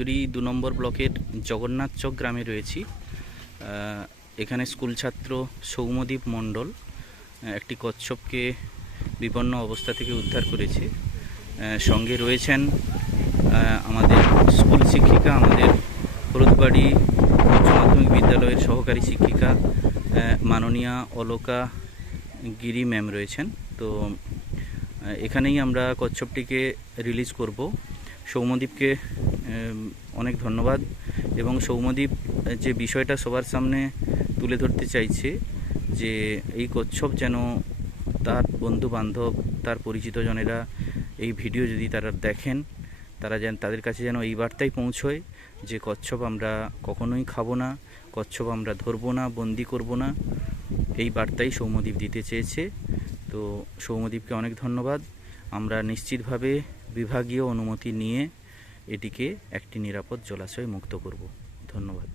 শিলিগুড়ি ২ নম্বর ব্লকের জগন্নাথচক গ্রামে রয়েছি। এখানে স্কুল ছাত্র সৌম্যদীপ মণ্ডল একটি কচ্ছপকে বিপন্ন অবস্থা থেকে উদ্ধার করেছে। সঙ্গে রয়েছেন আমাদের স্কুল শিক্ষিকা, আমাদের হলুদবাড়ি উচ্চ মাধ্যমিক বিদ্যালয়ের সহকারী শিক্ষিকা মাননীয়া অলকা গিরি ম্যাম রয়েছেন। তো এখানেই আমরা কচ্ছপটিকে রিলিজ করব। সৌম্যদীপকে অনেক ধন্যবাদ, এবং সৌম্যদীপ যে বিষয়টা সবার সামনে তুলে ধরতে চাইছে যে এই কচ্ছপ যেন তার বন্ধু বান্ধব, তার পরিচিতজনেরা এই ভিডিও যদি তারা দেখেন, তারা যেন তাদের কাছে যেন এই বার্তাই পৌঁছয় যে কচ্ছপ আমরা কখনোই খাবো না, কচ্ছপ আমরা ধরবো না, বন্দি করব না। এই বার্তাই সৌম্যদীপ দিতে চেয়েছে। তো সৌম্যদীপকে অনেক ধন্যবাদ। আমরা নিশ্চিতভাবে বিভাগীয় অনুমতি নিয়ে এটিকে একটি নিরাপদ জলাশয়ে মুক্ত করব। ধন্যবাদ।